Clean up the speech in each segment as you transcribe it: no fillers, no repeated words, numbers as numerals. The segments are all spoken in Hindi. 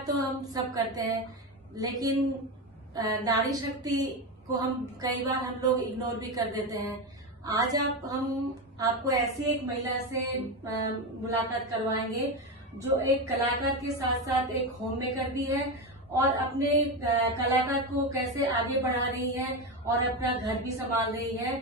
बात तो हम सब करते हैं, लेकिन नारी शक्ति को कई बार हम लोग इग्नोर भी कर देते हैं। आज हम आपको ऐसी एक महिला से मुलाकात करवाएंगे जो एक कलाकार के साथ साथ एक होम मेकर भी है और अपने कलाकार को कैसे आगे बढ़ा रही है और अपना घर भी संभाल रही है।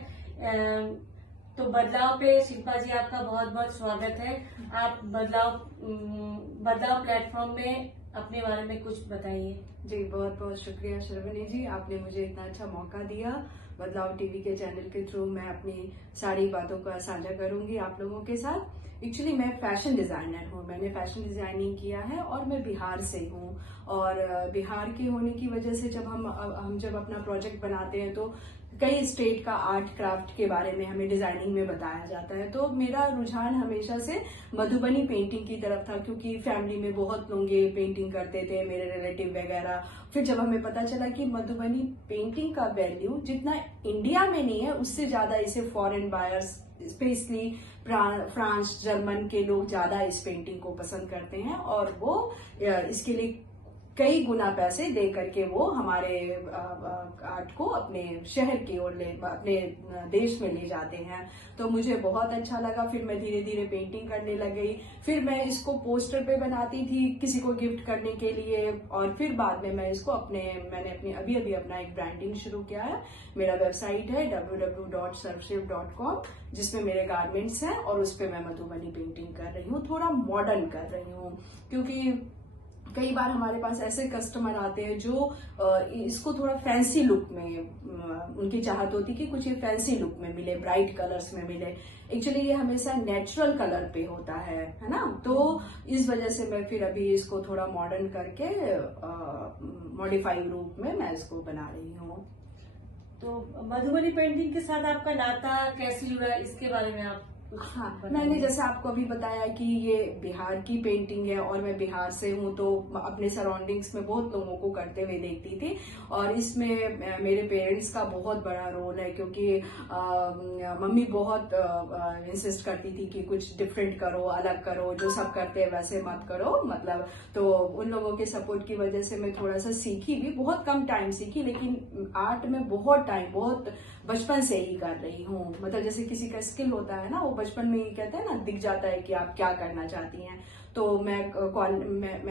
तो बदलाव पे शिल्पा जी आपका बहुत बहुत स्वागत है। आप बदलाव प्लेटफॉर्म में अपने बारे में कुछ बताइए। जी, बहुत बहुत शुक्रिया शर्वनी जी, आपने मुझे इतना अच्छा मौका दिया। बदलाव टीवी के चैनल के थ्रू मैं अपनी सारी बातों का साझा करूंगी आप लोगों के साथ। एक्चुअली मैं फैशन डिजाइनर हूँ, मैंने फैशन डिजाइनिंग किया है और मैं बिहार से हूँ। और बिहार के होने की वजह से जब हम जब अपना प्रोजेक्ट बनाते हैं तो कई स्टेट का आर्ट क्राफ्ट के बारे में हमें डिजाइनिंग में बताया जाता है। तो मेरा रुझान हमेशा से मधुबनी पेंटिंग की तरफ था, क्योंकि फैमिली में बहुत लोग ये पेंटिंग करते थे, मेरे रिलेटिव वगैरह। फिर जब हमें पता चला कि मधुबनी पेंटिंग का वैल्यू जितना इंडिया में नहीं है, उससे ज्यादा इसे foreign buyers specially France German के लोग ज्यादा इस पेंटिंग को पसंद करते हैं और वो इसके लिए कई गुना पैसे दे करके वो हमारे आर्ट को अपने शहर की ओर अपने देश में ले जाते हैं। तो मुझे बहुत अच्छा लगा। फिर मैं धीरे धीरे पेंटिंग करने लग गई। फिर मैं इसको पोस्टर पे बनाती थी किसी को गिफ्ट करने के लिए, और फिर बाद में मैं इसको मैंने अभी अपना एक ब्रांडिंग शुरू किया है। मेरा वेबसाइट है www.surfshift.com, जिसमें मेरे गारमेंट्स हैं और उस पर मैं मधुबनी पेंटिंग कर रही हूँ, थोड़ा मॉडर्न कर रही हूँ। क्योंकि कई बार हमारे पास ऐसे कस्टमर आते हैं जो इसको थोड़ा फैंसी लुक में उनकी चाहत होती कि कुछ ये फैंसी लुक में मिले, ब्राइट कलर्स में मिले। एक्चुअली ये हमेशा नेचुरल कलर पे होता है ना। तो इस वजह से मैं फिर अभी इसको थोड़ा मॉडर्न करके मॉडिफाइड रूप में मैं इसको बना रही हूँ। तो मधुबनी पेंटिंग के साथ आपका नाता कैसे जुड़ा, इसके बारे में आप हाँ, मैंने जैसे आपको अभी बताया कि ये बिहार की पेंटिंग है और मैं बिहार से हूँ, तो अपने सराउंडिंग्स में बहुत लोगों को करते हुए देखती थी। और इसमें मेरे पेरेंट्स का बहुत बड़ा रोल है, क्योंकि मम्मी बहुत इंसिस्ट करती थी कि कुछ डिफरेंट करो, अलग करो, जो सब करते हैं वैसे मत करो, मतलब। तो उन लोगों के सपोर्ट की वजह से मैं थोड़ा सा सीखी भी, बहुत कम टाइम सीखी, लेकिन आर्ट में बहुत बचपन से ही कर रही हूँ। मतलब जैसे किसी का स्किल होता है ना, वो बचपन में ही कहते हैं ना, दिख जाता है कि आप क्या करना चाहती हैं। तो मैं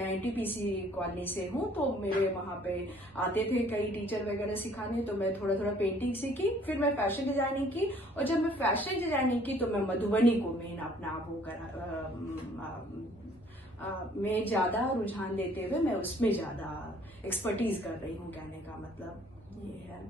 एनटीपीसी कॉलोनी से हूँ, तो मेरे वहाँ पे आते थे कई टीचर वगैरह सिखाने, तो मैं थोड़ा पेंटिंग सीखी। फिर मैं फैशन डिजाइनिंग की, और जब मैं फैशन डिजाइनिंग की तो मैं मधुबनी को मेन अपना वो में ज्यादा रुझान देते हुए मैं उसमें ज्यादा एक्सपर्टीज कर रही हूँ, कहने का मतलब ये है।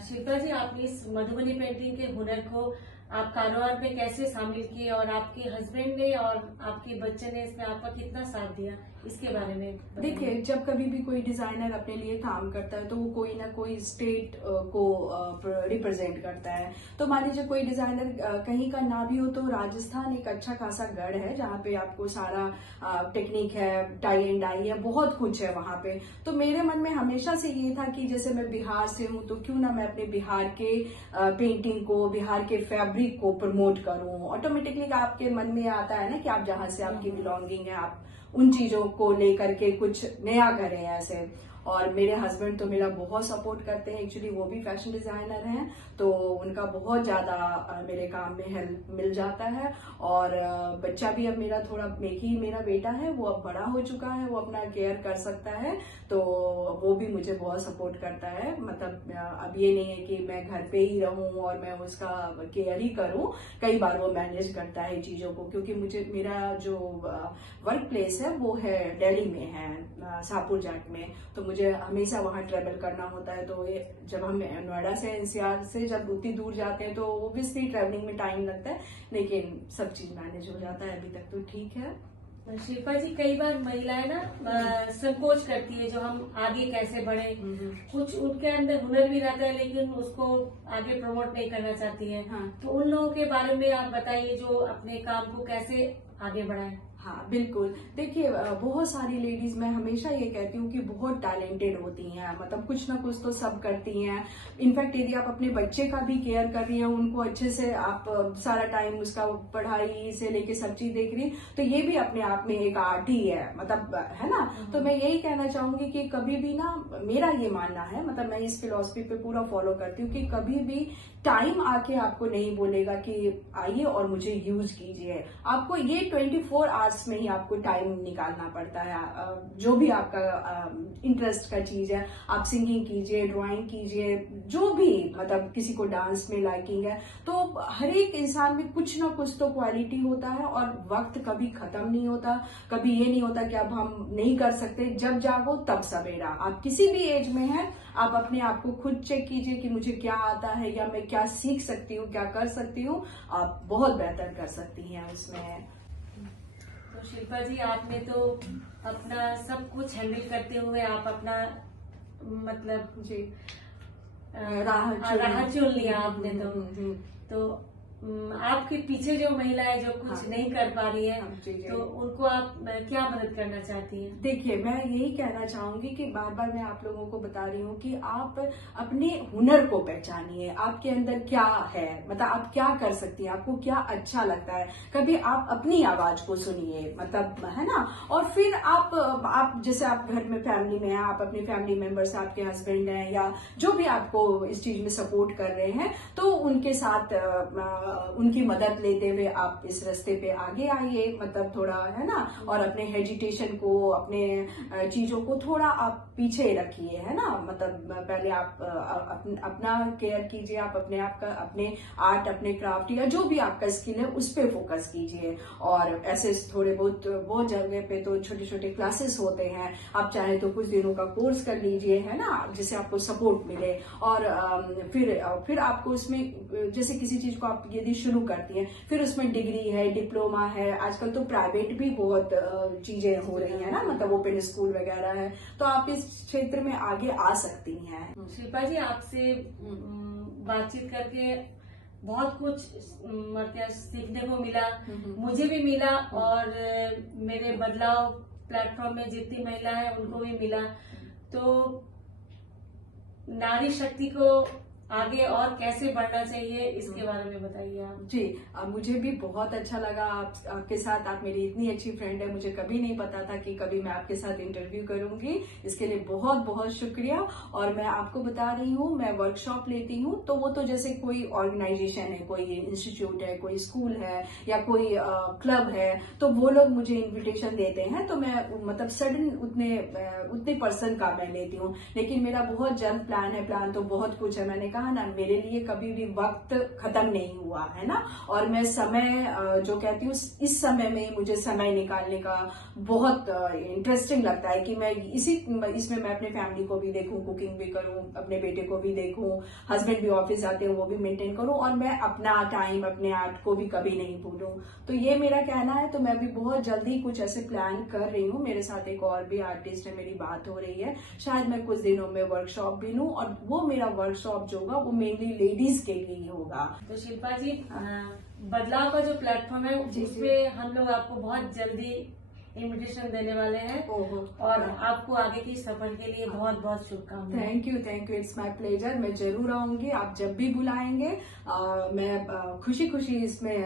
शिल्पा जी, आपने इस मधुबनी पेंटिंग के हुनर को आप कारोबार में कैसे शामिल किए और आपके हस्बैंड ने और आपके बच्चे ने इसमें आपका कितना साथ दिया, इसके बारे में देखिए, जब कभी भी कोई डिजाइनर अपने लिए काम करता है तो वो कोई ना कोई स्टेट को रिप्रेजेंट करता है। तो मान लीजिए कोई डिजाइनर कहीं का ना भी हो, तो राजस्थान एक अच्छा खासा गढ़ है जहाँ पे आपको सारा टेक्निक है, टाई एंड डाई है, बहुत कुछ है वहां पे। तो मेरे मन में हमेशा से ये था कि जैसे मैं बिहार से हूँ, तो क्यों ना मैं अपने बिहार के पेंटिंग को, बिहार के फैब्रिक को प्रमोट करूँ। ऑटोमेटिकली आपके मन में आता है ना कि आप जहाँ से आपकी बिलोंगिंग है, आप उन चीजों को लेकर के कुछ नया करें ऐसे। और मेरे हस्बैंड तो मेरा बहुत सपोर्ट करते हैं। एक्चुअली वो भी फैशन डिजाइनर हैं, तो उनका बहुत ज्यादा मेरे काम में हेल्प मिल जाता है। और बच्चा भी अब मेरा थोड़ा, मेरा बेटा है, वो अब बड़ा हो चुका है, वो अपना केयर कर सकता है, तो वो भी मुझे बहुत सपोर्ट करता है। मतलब अब ये नहीं है कि मैं घर पे ही रहूं और मैं उसका केयर ही करूं। कई बार वो मैनेज करता है चीजों को, क्योंकि मेरा जो वर्क प्लेस है वो है दिल्ली में है, शाहपुर जाट में। तो मुझे हमेशा वहां ट्रेवल करना होता है। तो ये जब हम नोएडा से एनसीआर से जब उतनी दूर जाते हैं तो ओब्वियसली ट्रेवलिंग में टाइम लगता है, लेकिन सब चीज मैनेज हो जाता है। अभी तक तो ठीक है। शिल्पा जी, कई बार महिलाएं ना संकोच करती है जो हम आगे कैसे बढ़े। कुछ उनके अंदर हुनर भी रहता है लेकिन उसको आगे प्रमोट नहीं करना चाहती है। हाँ। तो उन लोगों के बारे में आप बताइए जो अपने काम को कैसे आगे बढ़ाएं। हाँ बिल्कुल। देखिए बहुत सारी लेडीज, मैं हमेशा ये कहती हूँ कि बहुत टैलेंटेड होती हैं, मतलब कुछ ना कुछ तो सब करती हैं। इनफैक्ट यदि आप अपने बच्चे का भी केयर कर रही हैं, उनको अच्छे से आप सारा टाइम उसका पढ़ाई से लेके सब चीज देख रही, तो ये भी अपने आप में एक आर्ट ही है, मतलब है ना। तो मैं यही कहना चाहूंगी कि कभी भी ना, मेरा ये मानना है, मतलब मैं इस फिलॉसफी पे पूरा फॉलो करती हूँ कि कभी भी टाइम आके आपको नहीं बोलेगा कि आइए और मुझे यूज कीजिए। आपको ये 24 आवर्स में ही आपको टाइम निकालना पड़ता है। जो भी आपका इंटरेस्ट का चीज है, आप सिंगिंग कीजिए, ड्राइंग कीजिए, जो भी, मतलब किसी को डांस में लाइकिंग है, तो हर एक इंसान में कुछ ना कुछ तो क्वालिटी होता है और वक्त कभी खत्म नहीं होता। कभी ये नहीं होता कि अब हम नहीं कर सकते, जब जागो तब सवेरा। आप किसी भी एज में हैं, आप अपने आप को खुद चेक कीजिए कि मुझे क्या आता है या मैं क्या सीख सकती हूँ, क्या कर सकती हूँ। आप बहुत बेहतर कर सकती हैं उसमें। तो शिल्पा जी, आपने तो अपना सब कुछ हैंडल करते हुए आप अपना मतलब जी राह चुन लिया आपने। तो आपके पीछे जो महिलाएं जो कुछ हाँ। नहीं कर पा रही है, जी, जी। तो उनको आप क्या मदद करना चाहती हैं? देखिए, मैं यही कहना चाहूंगी कि बार बार मैं आप लोगों को बता रही हूँ कि आप अपने हुनर को पहचानिए। आपके अंदर क्या है, मतलब आप क्या कर सकती हैं, आपको क्या अच्छा लगता है। कभी आप अपनी आवाज को सुनिए, मतलब है ना। और फिर आप जैसे आप घर में फैमिली में हैं, आप अपनी फैमिली मेंबर्स, आपके हस्बैंड हैं या जो भी आपको इस चीज में सपोर्ट कर रहे हैं, तो उनके साथ उनकी मदद लेते हुए आप इस रास्ते पे आगे आइए, मतलब थोड़ा है ना। और अपने हेजिटेशन को, अपने चीजों को थोड़ा आप पीछे रखिए, है ना। मतलब पहले आप अपना केयर कीजिए, आप अपने आप का, अपने आर्ट, अपने क्राफ्ट या जो भी आपका स्किल है उस पे फोकस कीजिए। और ऐसे थोड़े बहुत जगह पे तो छोटे छोटे क्लासेस होते हैं, आप चाहे तो कुछ दिनों का कोर्स कर लीजिए, है ना, जिससे आपको सपोर्ट मिले। और फिर आपको उसमें, जैसे किसी चीज को आप यदि शुरू करती हैं, फिर उसमें डिग्री है, डिप्लोमा है, आजकल तो प्राइवेट भी बहुत चीजें हो रही है ना, मतलब ओपन स्कूल वगैरह है, तो आप इस क्षेत्र में आगे आ सकती हैं। शिल्पा जी, आपसे बातचीत करके बहुत कुछ मतलब सीखने को मिला, मुझे भी मिला, और मेरे बदलाव प्लेटफॉर्म में जितनी महिला है उनको भी मिला। तो नारी शक्ति को आगे और कैसे बढ़ना चाहिए, इसके बारे में बताइए आप। जी, मुझे भी बहुत अच्छा लगा आपके साथ। आप मेरी इतनी अच्छी फ्रेंड है, मुझे कभी नहीं पता था कि कभी मैं आपके साथ इंटरव्यू करूंगी। इसके लिए बहुत बहुत शुक्रिया। और मैं आपको बता रही हूँ, मैं वर्कशॉप लेती हूँ, तो वो तो जैसे कोई ऑर्गेनाइजेशन है, कोई इंस्टीट्यूट है, कोई स्कूल है या कोई क्लब है, तो वो लोग मुझे इन्विटेशन देते हैं, तो मैं मतलब सडन उतने पर्सन का मैं लेती हूँ। लेकिन मेरा बहुत जल्द प्लान तो बहुत कुछ है। मैंने कहा ना, मेरे लिए कभी भी वक्त खत्म नहीं हुआ है ना। और मैं समय जो कहती हूँ, इस समय में मुझे समय निकालने का बहुत इंटरेस्टिंग लगता है कि मैं इसमें मैं अपने फैमिली को भी देखूं, कुकिंग भी करूं, अपने बेटे को भी देखूं, हस्बैंड भी ऑफिस जाते हैं वो भी मेंटेन करूं, और मैं अपना टाइम, अपने आर्ट को भी कभी नहीं भूलूं। तो ये मेरा कहना है। तो मैं भी बहुत जल्दी कुछ ऐसे प्लान कर रही हूँ। मेरे साथ एक और भी आर्टिस्ट है, मेरी बात हो रही है, शायद मैं कुछ दिनों में वर्कशॉप भी लूं, और वो मेरा वर्कशॉप जो होगा वो मेनली लेडीज के लिए ही होगा। तो शिल्पा जी, बदलाव का जो प्लेटफॉर्म है उसपे हम लोग आपको बहुत जल्दी इनविटेशन देने वाले हैं, और आपको आगे की सफर के लिए बहुत बहुत शुभकामनाएं। Thank you, it's my pleasure. मैं जरूर आऊंगी, आप जब भी बुलाएंगे। मैं खुशी खुशी इसमें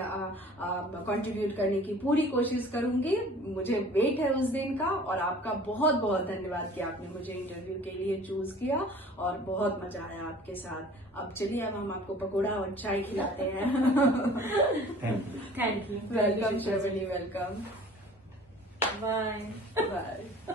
कंट्रीब्यूट करने की पूरी कोशिश करूंगी। मुझे वेट है उस दिन का। और आपका बहुत बहुत धन्यवाद कि आपने मुझे इंटरव्यू के लिए चूज किया, और बहुत मजा आया आपके साथ। अब चलिए, अब हम आपको पकौड़ा और चाय खिलाते हैं। Thank you. Welcome Shravani, welcome. Bye. Bye.